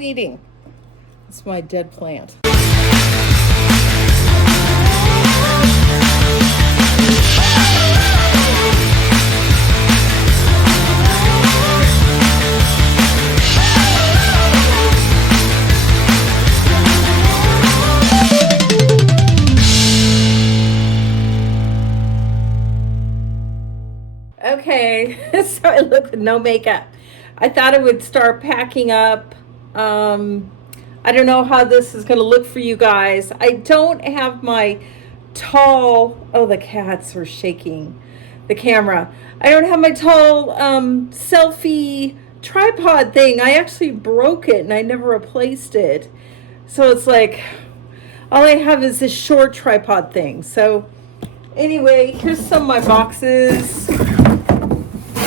no eating. It's my dead plant. Okay, so I look with no makeup. I thought I would start packing up. I don't know how this is going to look for you guys. I don't have my tall, oh, the cats are shaking the camera. I don't have my tall selfie tripod thing. I actually broke it and I never replaced it. So it's like, all I have is this short tripod thing. So anyway, here's some of my boxes. I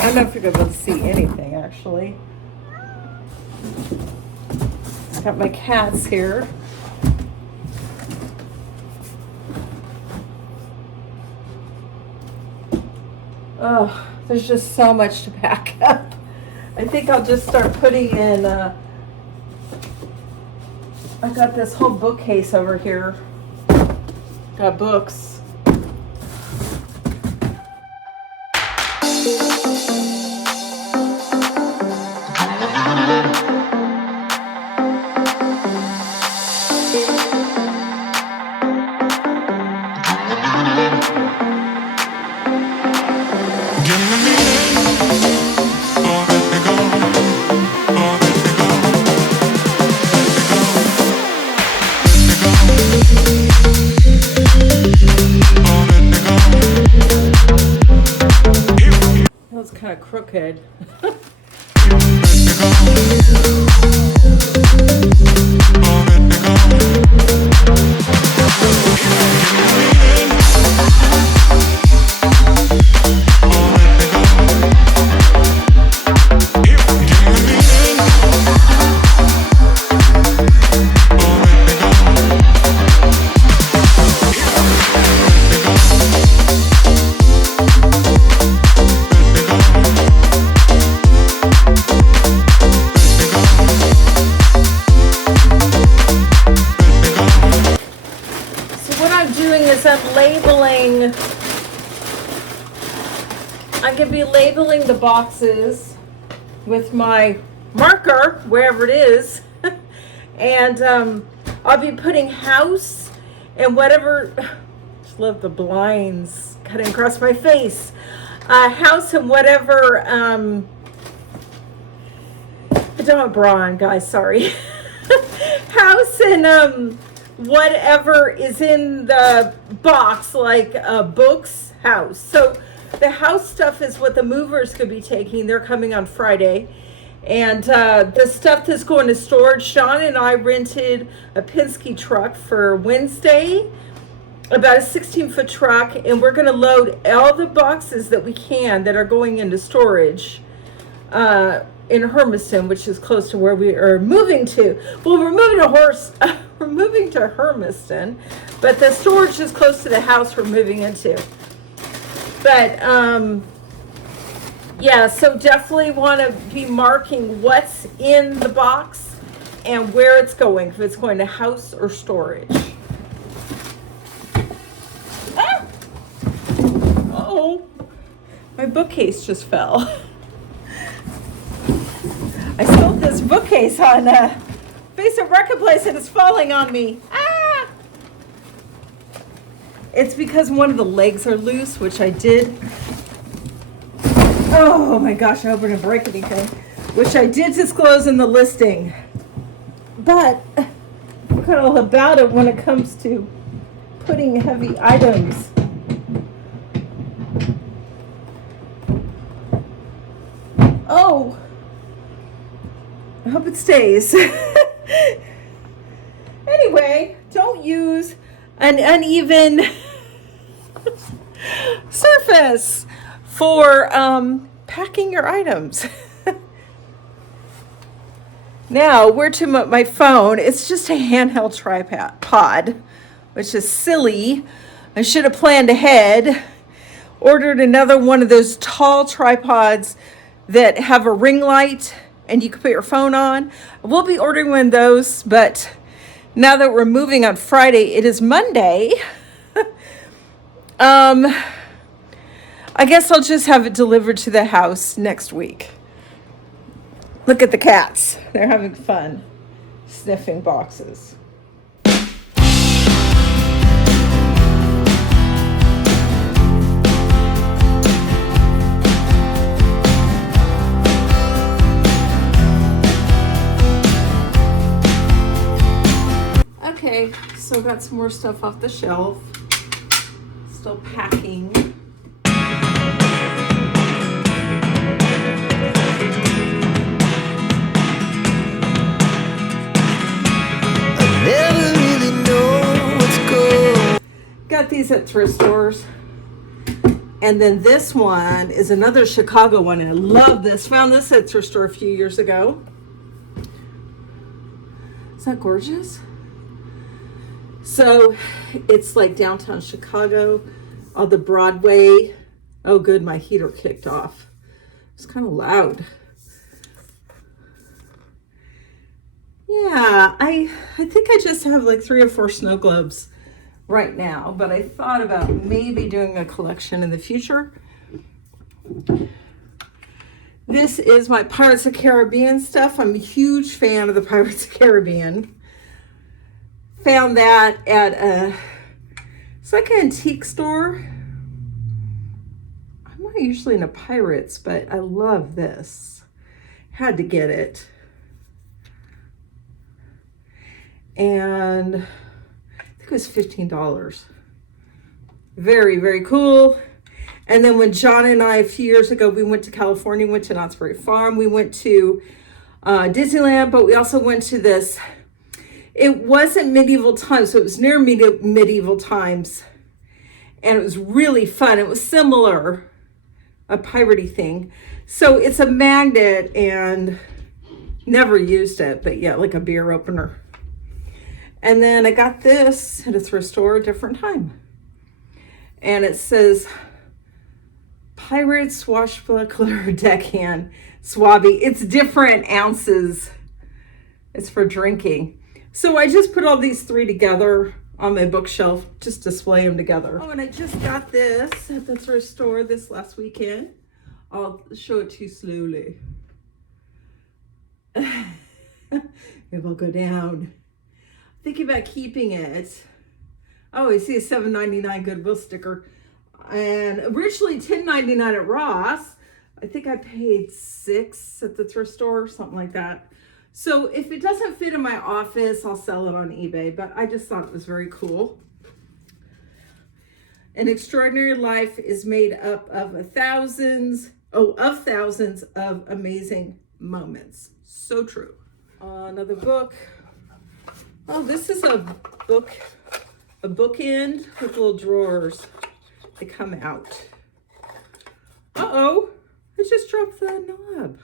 don't know if you're going to be able to see anything, actually. Got my cats here. Oh, there's just so much to pack up. I think I'll just start putting in, I got this whole bookcase over here. Got books. Kind of crooked. I could be labeling the boxes with my marker, wherever it is, and I'll be putting house and whatever, just love the blinds cutting across my face, house and whatever, I don't have a bra on, guys, sorry, house and whatever is in the box, like books, house. So the house stuff is what the movers could be taking. They're coming on Friday. And the stuff that's going to storage, Sean and I rented a Penske truck for Wednesday, about a 16-foot truck, and we're going to load all the boxes that we can that are going into storage in Hermiston, which is close to where we are moving to. Well, we're moving to Hermiston, but the storage is close to the house we're moving into. But yeah, so definitely want to be marking what's in the box and where it's going, if it's going to house or storage. Ah! Uh-oh, my bookcase just fell. I sold this bookcase on Facebook Marketplace and it's falling on me. Ah! It's because one of the legs are loose, which I did. Oh my gosh, I hope I didn't break anything. Which I did disclose in the listing. But I forgot all about it when it comes to putting heavy items. Oh, I hope it stays. Anyway, don't use an uneven surface for packing your items. Now, where to my phone? It's just a handheld tripod, which is silly. I should have planned ahead. Ordered another one of those tall tripods that have a ring light and you can put your phone on. We'll be ordering one of those, but now that we're moving on Friday, it is Monday. I guess I'll just have it delivered to the house next week. Look at the cats. They're having fun sniffing boxes. Okay, so got some more stuff off the shelf. Still packing. Never really know what's going. Got these at thrift stores. And then this one is another Chicago one, and I love this. Found this at thrift store a few years ago. Is that gorgeous? So it's like downtown Chicago, all the Broadway. Oh good, my heater kicked off. It's kind of loud. Yeah, I think I just have like 3 or 4 snow globes right now, but I thought about maybe doing a collection in the future. This is my Pirates of the Caribbean stuff. I'm a huge fan of the Pirates of the Caribbean. Found that at it's like an antique store. I'm not usually into pirates, but I love this. Had to get it. And I think it was $15. Very, very cool. And then when John and I, a few years ago, we went to California, went to Knott's Berry Farm, we went to Disneyland, but we also went to this, it wasn't medieval times, so it was near medieval times. And it was really fun. It was similar, a piratey thing. So it's a magnet, and never used it, but yeah, like a beer opener. And then I got this at a thrift store, a different time. And it says, Pirate Swashbuckler Deckhand Swabby. It's different ounces. It's for drinking. So I just put all these 3 together on my bookshelf, just display them together. Oh, and I just got this at the thrift store this last weekend. I'll show it to you slowly. It will go down. Thinking about keeping it. Oh, I see a $7.99 Goodwill sticker. And originally $10.99 at Ross. I think I paid $6 at the thrift store or something like that. So if it doesn't fit in my office, I'll sell it on eBay. But I just thought it was very cool. An extraordinary life is made up of thousands of amazing moments. So true. Another book. Oh, this is a bookend with little drawers. They come out. Uh-oh, I just dropped the knob.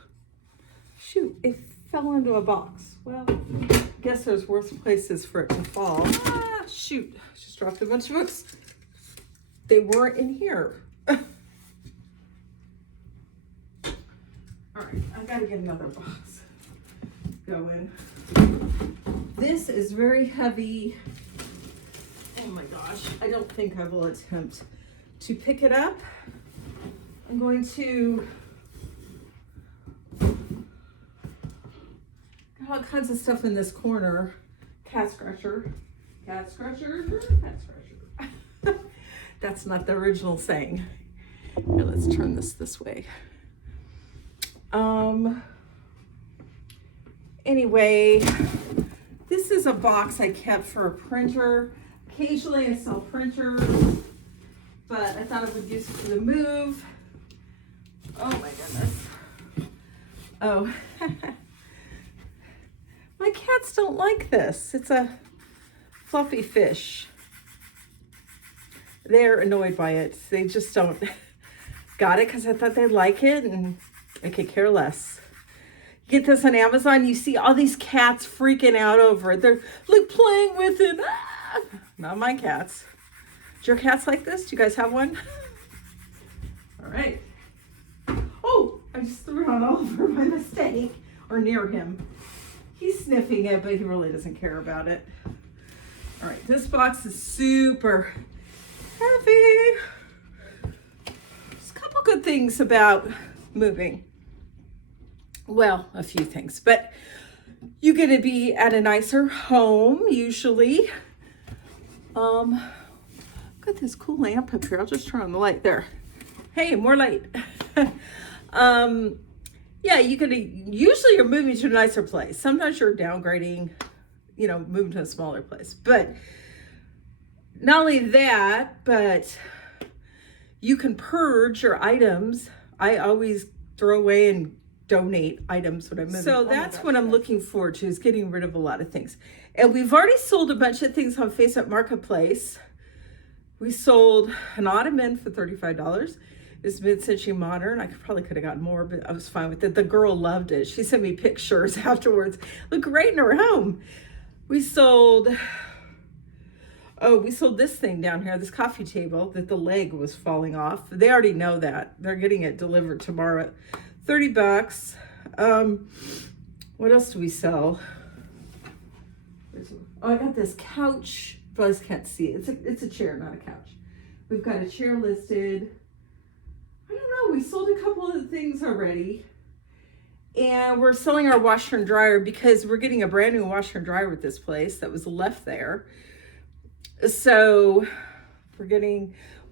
Shoot, it fell into a box. Well, I guess there's worse places for it to fall. Ah, shoot, I just dropped a bunch of books. They weren't in here. All right, I gotta get another box going. This is very heavy. Oh my gosh, I don't think I will attempt to pick it up. I'm going to, got all kinds of stuff in this corner. Cat scratcher, cat scratcher, cat scratcher. That's not the original saying. Here, let's turn this way. Anyway, this is a box I kept for a printer. Occasionally I sell printers, but I thought I would use it for the move. Oh my goodness. Oh, my cats don't like this. It's a fluffy fish. They're annoyed by it. They just don't. Got it because I thought they'd like it, and I could care less. Get this on Amazon, you see all these cats freaking out over it. They're like playing with it. Ah! Not my cats. Do your cats like this? Do you guys have one? All right. Oh, I just threw it on Oliver by mistake. or near him. He's sniffing it, but he really doesn't care about it. All right, this box is super heavy. There's a couple good things about moving. Well, a few things, but you're going to be at a nicer home usually. Got this cool lamp up here. I'll just turn on the light there. Hey, more light. Yeah, usually you're moving to a nicer place. Sometimes you're downgrading, moving to a smaller place. But not only that, but you can purge your items. I always throw away and donate items when I'm moving. So that's what I'm looking forward to, is getting rid of a lot of things. And we've already sold a bunch of things on Facebook Marketplace. We sold an ottoman for $35. It's mid-century modern. I probably could have gotten more, but I was fine with it. The girl loved it. She sent me pictures afterwards. Looked great in her home. We sold this thing down here, this coffee table that the leg was falling off. They already know that. They're getting it delivered tomorrow. $30. What else do we sell? Oh, I got this couch. You guys can't see it. It's a chair, not a couch. We've got a chair listed. I don't know, we sold a couple of the things already. And we're selling our washer and dryer because we're getting a brand new washer and dryer with this place that was left there. So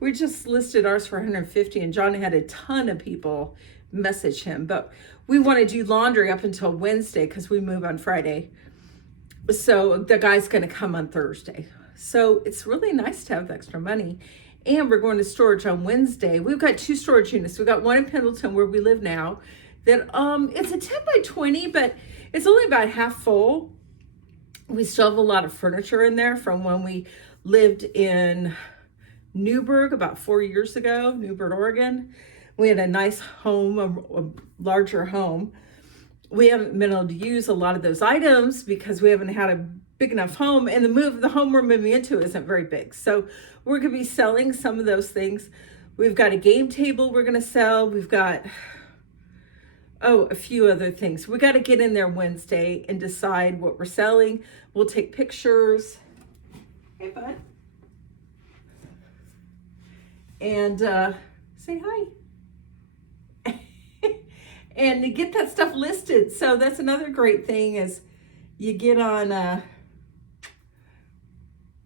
we just listed ours for $150, and John had a ton of people message him, but we want to do laundry up until Wednesday because we move on Friday. So the guy's going to come on Thursday. So it's really nice to have the extra money. And we're going to storage on Wednesday. We've got 2 storage units. We've got one in Pendleton where we live now. That it's a 10 by 20, but it's only about half full. We still have a lot of furniture in there from when we lived in Newburgh about 4 years ago, Newburgh, Oregon. We had a nice home, a larger home. We haven't been able to use a lot of those items because we haven't had a big enough home, and the home we're moving into isn't very big. So we're going to be selling some of those things. We've got a game table we're going to sell. We've got, a few other things. We got to get in there Wednesday and decide what we're selling. We'll take pictures. Hey, bud. And say hi. And to get that stuff listed. So that's another great thing is you get on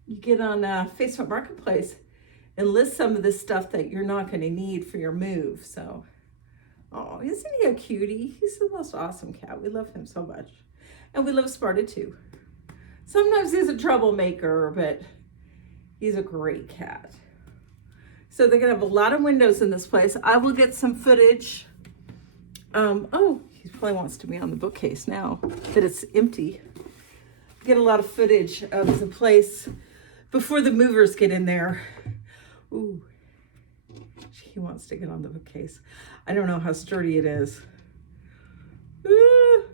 Facebook Marketplace and list some of the stuff that you're not going to need for your move. So, oh, isn't he a cutie? He's the most awesome cat. We love him so much. And we love Sparta too. Sometimes he's a troublemaker, but he's a great cat. So they're going to have a lot of windows in this place. I will get some footage. He probably wants to be on the bookcase now that it's empty. Get a lot of footage of the place before the movers get in there. Ooh, he wants to get on the bookcase. I don't know how sturdy it is. Ooh.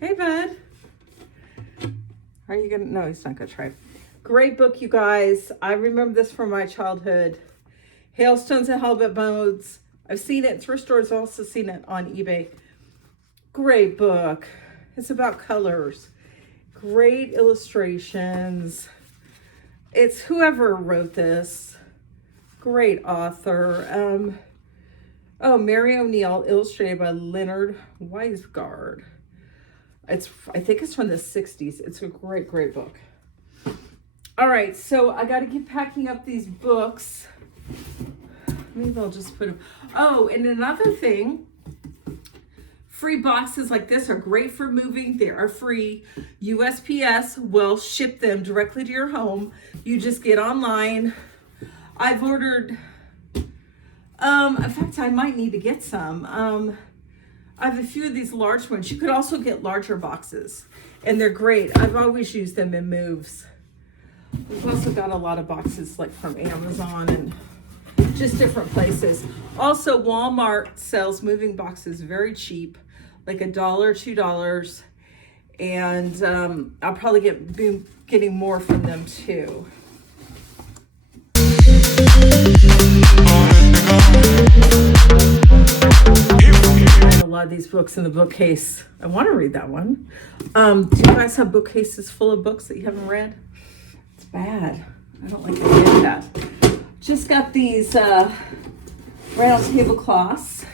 Hey, bud. Are you gonna? No, he's not gonna try. Great book, you guys. I remember this from my childhood. Hailstones and Halibut Bones. I've seen it in thrift stores. I've also seen it on eBay. Great book. It's about colors. Great illustrations. It's whoever wrote this. Great author. Mary O'Neill, illustrated by Leonard Weisgard. I think it's from the 60s. It's a great, great book. All right, so I got to keep packing up these books. Maybe I'll just put them. Oh, and another thing, free boxes like this are great for moving. They are free. USPS will ship them directly to your home. You just get online. I've ordered, in fact, I might need to get some. I have a few of these large ones. You could also get larger boxes, and they're great. I've always used them in moves. We've also got a lot of boxes like from Amazon and just different places. Also, Walmart sells moving boxes very cheap, like $1, $2, and I'll probably be getting more from them too. I had a lot lot of these books in the bookcase. I want to read that one. Do you guys have bookcases full of books that you haven't read? It's bad. I don't like any of that. Just got these round tablecloths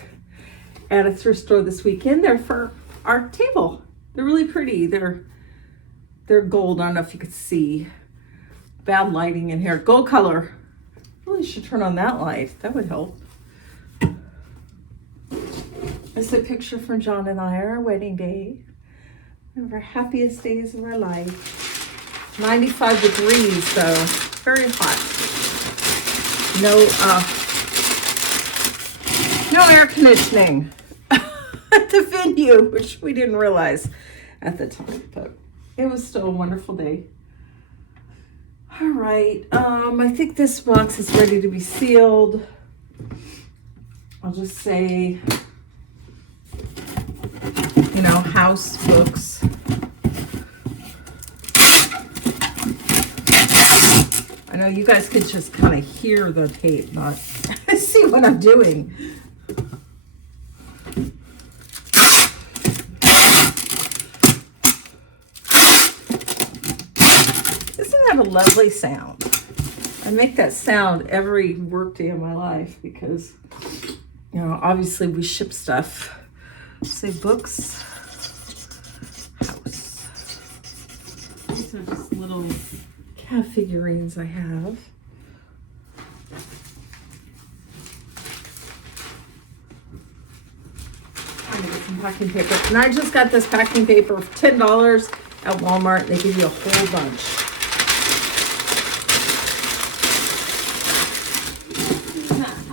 at a thrift store this weekend. They're for our table. They're really pretty. They're gold. I don't know if you could see. Bad lighting in here. Gold color. Really should turn on that light. That would help. It's a picture from John and I, our wedding day. One of our happiest days of our life. 95 degrees though. Very hot. No air conditioning at the venue, which we didn't realize at the time, but it was still a wonderful day. All right, I think this box is ready to be sealed. I'll just say, you know, house books. I know you guys could just kind of hear the tape, not see what I'm doing. Isn't that a lovely sound? I make that sound every workday of my life because, you know, obviously we ship stuff. Say books, house. These are just little cat figurines I have. I'm gonna get some packing paper. And I just got this packing paper for $10 at Walmart. They give you a whole bunch.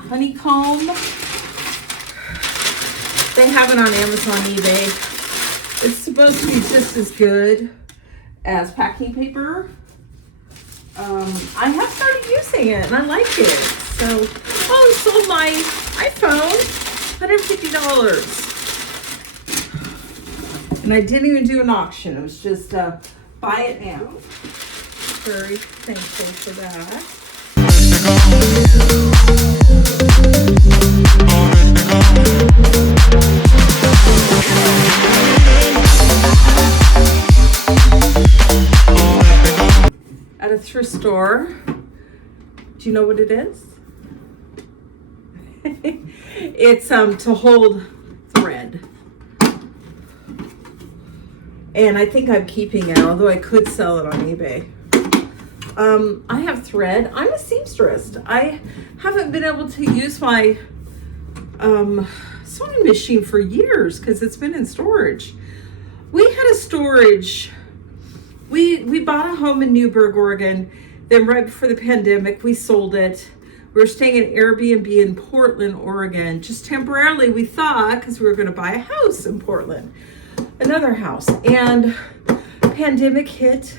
Honeycomb. They have it on Amazon, eBay. It's supposed to be just as good as packing paper. I have started using it and I like it. So, I sold my iPhone, $150. And I didn't even do an auction. It was just buy it now. Very thankful for that. At a thrift store. Do you know what it is? It's to hold thread. And I think I'm keeping it, although I could sell it on eBay. I have thread. I'm a seamstress. I haven't been able to use my sewing machine for years because it's been in storage. We had a storage. We bought a home in Newburgh, Oregon. Then right before the pandemic, we sold it. We were staying at Airbnb in Portland, Oregon. Just temporarily, we thought, because we were going to buy a house in Portland, another house. And pandemic hit.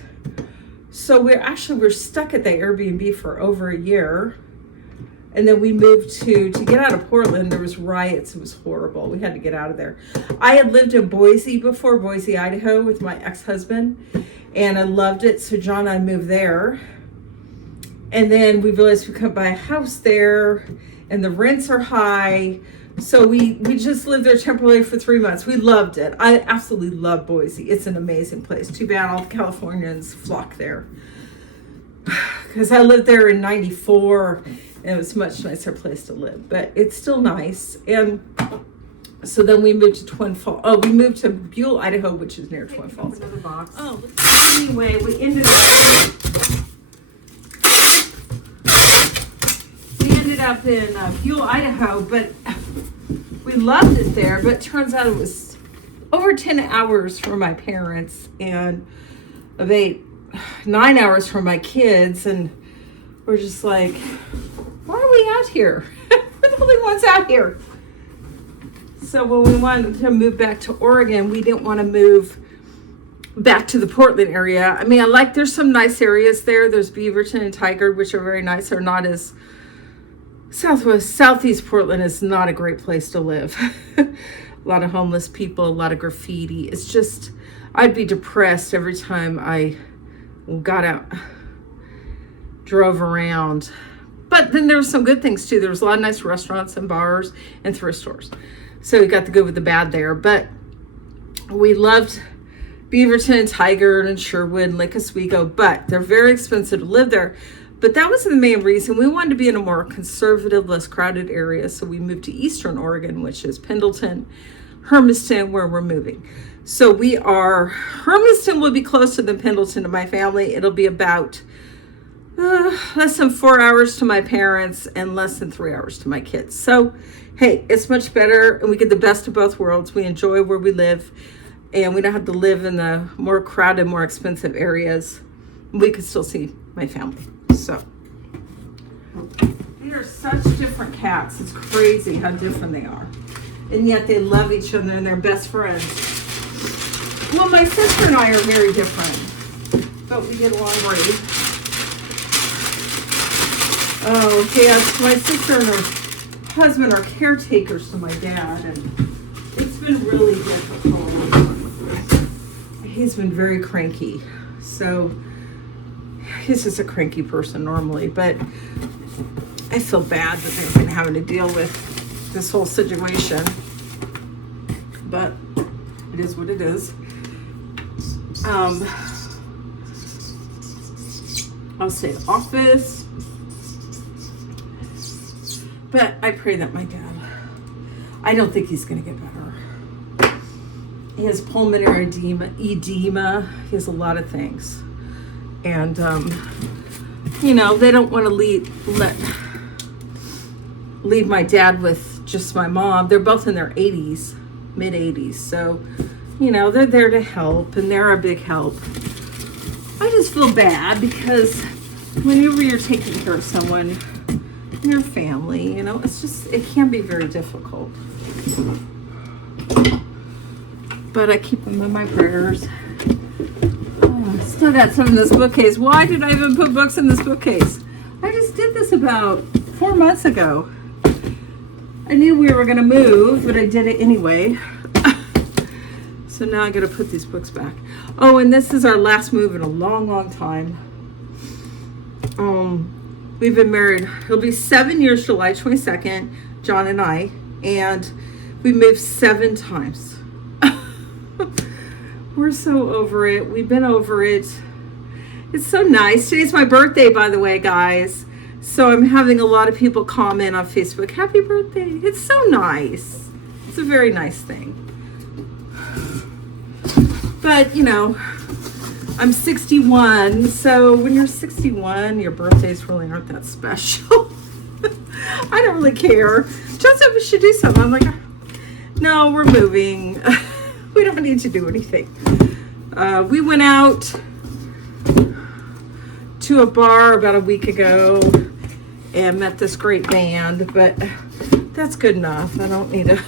So we're stuck at the Airbnb for over a year. And then we moved to get out of Portland. There was riots. It was horrible. We had to get out of there. I had lived in Boise before, Boise, Idaho, with my ex-husband. And I loved it. So John and I moved there. And then we realized we couldn't buy a house there. And the rents are high. So we just lived there temporarily for 3 months. We loved it. I absolutely love Boise. It's an amazing place. Too bad all the Californians flock there. Because I lived there in '94. And it was a much nicer place to live, but it's still nice. And so then we moved to Twin Falls. Oh, we moved to Buell, Idaho, which is near Twin Falls. Another box. Oh, anyway, we ended up in Buell, Idaho, but we loved it there. But it turns out it was over 10 hours for my parents and about 9 hours for my kids, and we're just like, why are we out here? We're the only ones out here. So when we wanted to move back to Oregon, we didn't want to move back to the Portland area. I mean, there's some nice areas there. There's Beaverton and Tigard, which are very nice. They're not as southeast Portland is not a great place to live. A lot of homeless people, a lot of graffiti. It's just, I'd be depressed every time I got out, drove around. But then there were some good things too. There was a lot of nice restaurants and bars and thrift stores. So we got the good with the bad there. But we loved Beaverton and Tigard and Sherwood and Lake Oswego, but they're very expensive to live there. But that wasn't the main reason. We wanted to be in a more conservative, less crowded area. So we moved to Eastern Oregon, which is Pendleton, Hermiston, where we're moving. So Hermiston will be closer than Pendleton to my family. It'll be about less than 4 hours to my parents and less than 3 hours to my kids. So, hey, it's much better, and we get the best of both worlds. We enjoy where we live, and we don't have to live in the more crowded, more expensive areas. We can still see my family. So, they are such different cats. It's crazy how different they are. And yet they love each other and they're best friends. Well, my sister and I are very different, but we get along great. Oh, yes, my sister and her husband are caretakers to my dad, and it's been really difficult. He's been very cranky, so he's just a cranky person normally, but I feel bad that they've been having to deal with this whole situation, but it is what it is. I'll say office, but I pray that my dad, I don't think he's going to get better. He has pulmonary edema. He has a lot of things. And, they don't want to leave my dad with just my mom. They're both in their 80s, mid 80s. So, they're there to help, and they're a big help. I just feel bad because whenever you're taking care of someone in your family, it can be very difficult. But I keep them in my prayers. Still got some in this bookcase. Why did I even put books in this bookcase? I just did this about 4 months ago. I knew we were going to move, but I did it anyway. So now I got to put these books back. Oh, and this is our last move in a long, long time. We've been married. It'll be 7 years, July 22nd, John and I, and we moved 7 times. We're so over it. We've been over it. It's so nice. Today's my birthday, by the way, guys. So I'm having a lot of people comment on Facebook, happy birthday. It's so nice. It's a very nice thing. But, I'm 61. So when you're 61, your birthdays really aren't that special. I don't really care. Just if we should do something. I'm like, no, we're moving. We don't need to do anything. We went out to a bar about a week ago and met this great band, but that's good enough. I don't need to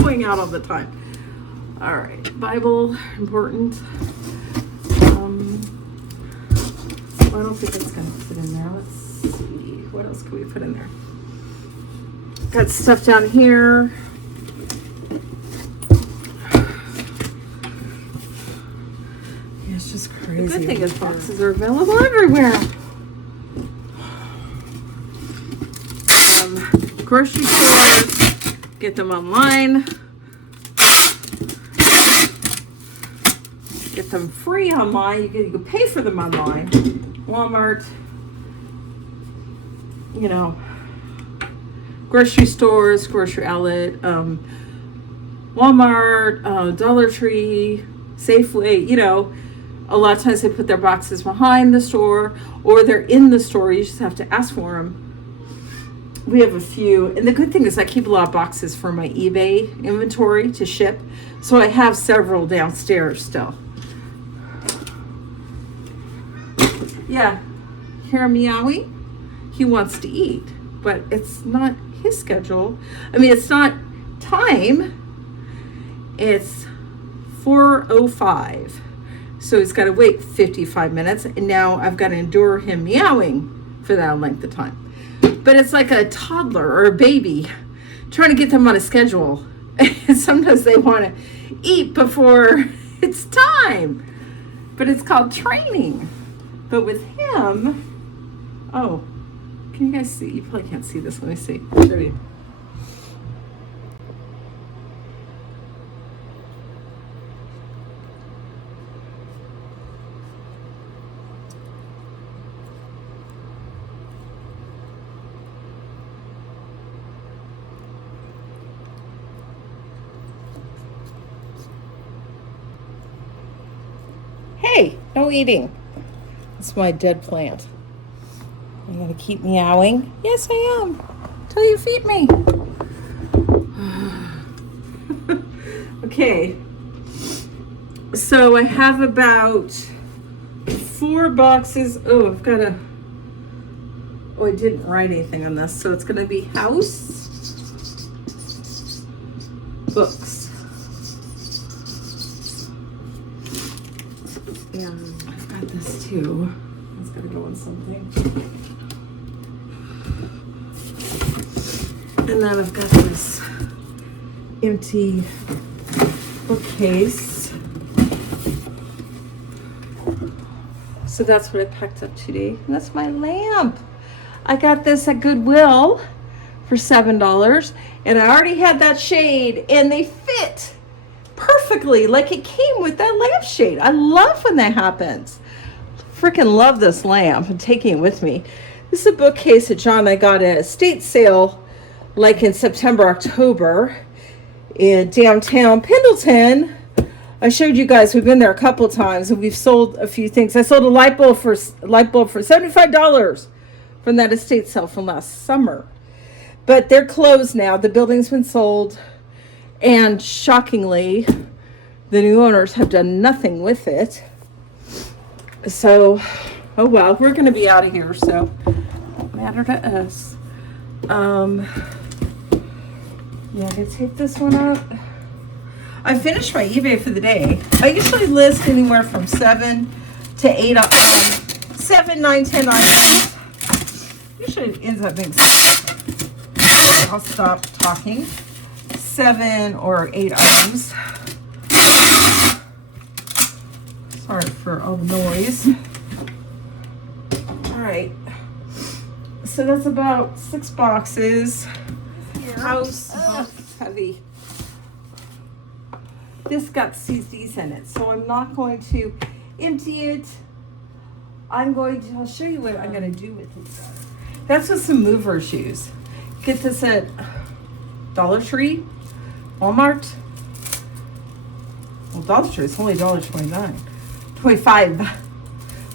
swing out all the time. All right, Bible, important. I don't think it's going to fit in there. Let's see. What else can we put in there? Got stuff down here. It's just crazy. The good thing is boxes are available everywhere. Grocery stores, get them online. Get them free online. You can pay for them online. Walmart, grocery stores, grocery outlet, Walmart, Dollar Tree, Safeway, a lot of times they put their boxes behind the store or they're in the store. You just have to ask for them. We have a few. And the good thing is I keep a lot of boxes for my eBay inventory to ship. So I have several downstairs still. Yeah. Hear meowing? He wants to eat, but it's not his schedule. It's not time. It's 4:05. So he's got to wait 55 minutes, and now I've got to endure him meowing for that length of time. But it's like a toddler or a baby trying to get them on a schedule. And sometimes they want to eat before it's time. But it's called training. But with him, can you guys see? You probably can't see this. Let me see. I'll show you. Hey, no eating. That's my dead plant. Are you gonna keep meowing? Yes, I am. Till you feed me. Okay. So I have about 4 boxes. Oh, I've got a. Oh, I didn't write anything on this, so it's gonna be house, books. And I've got this too. It's gonna go on something. And then I've got this empty bookcase. So that's what I packed up today. And that's my lamp. I got this at Goodwill for $7. And I already had that shade and they fit perfectly. Like it came with that lampshade. I love when that happens. Freaking love this lamp. I'm taking it with me. This is a bookcase that John and I got at a estate sale like in September, October in downtown Pendleton. I showed you guys, we've been there a couple times and we've sold a few things. I sold a light bulb for $75 from that estate sale from last summer. But they're closed now. The building's been sold. And shockingly, the new owners have done nothing with it. So, oh well, we're going to be out of here, so don't matter to us. Yeah, I can take this one up. I finished my eBay for the day. I usually list anywhere from 7 to 8, 7, 9, 10 items. Usually it ends up being, I'll stop talking, 7 or 8 items. Sorry for all the noise. All right. So that's about 6 boxes. House, heavy. This got CDs in it, so I'm not going to empty it. I'll show you what I'm going to do with it. That's with some mover shoes. Get this at Dollar Tree, Walmart. Well, Dollar Tree is only $1.29, $25.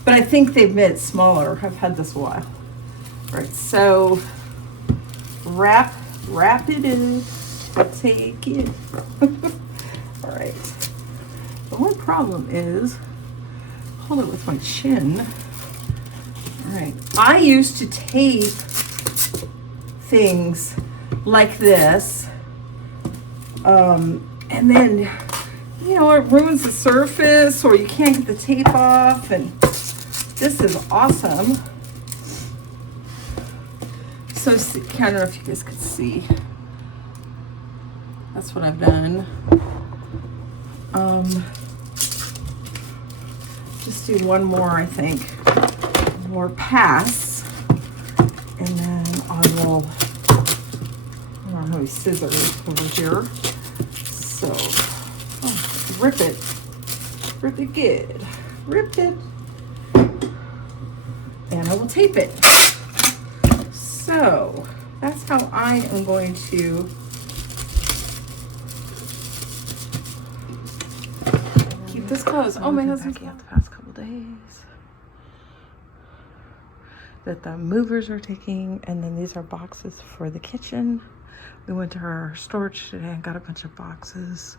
But I think they've made it smaller. I've had this a while. All right, so wrap it in. Take it. All right. The one problem is, hold it with my chin. All right. I used to tape things like this, and then, you know, it ruins the surface, or you can't get the tape off, and this is awesome. So, I don't know if you guys could see. That's what I've done. Just do one more, I think. One more pass. And then I don't have any scissors over here. So, rip it. Rip it good. Rip it. And I will tape it. So, that's how I am going to keep this closed. Oh, my husband came out the past couple days that the movers are taking, and then these are boxes for the kitchen. We went to our storage today and got a bunch of boxes,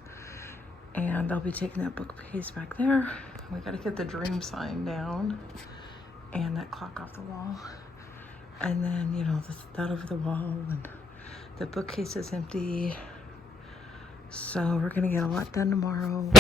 and I'll be taking that bookcase back there. We got to get the dream sign down and that clock off the wall, and then, you know, that over the wall, and the bookcase is empty. So we're gonna get a lot done tomorrow.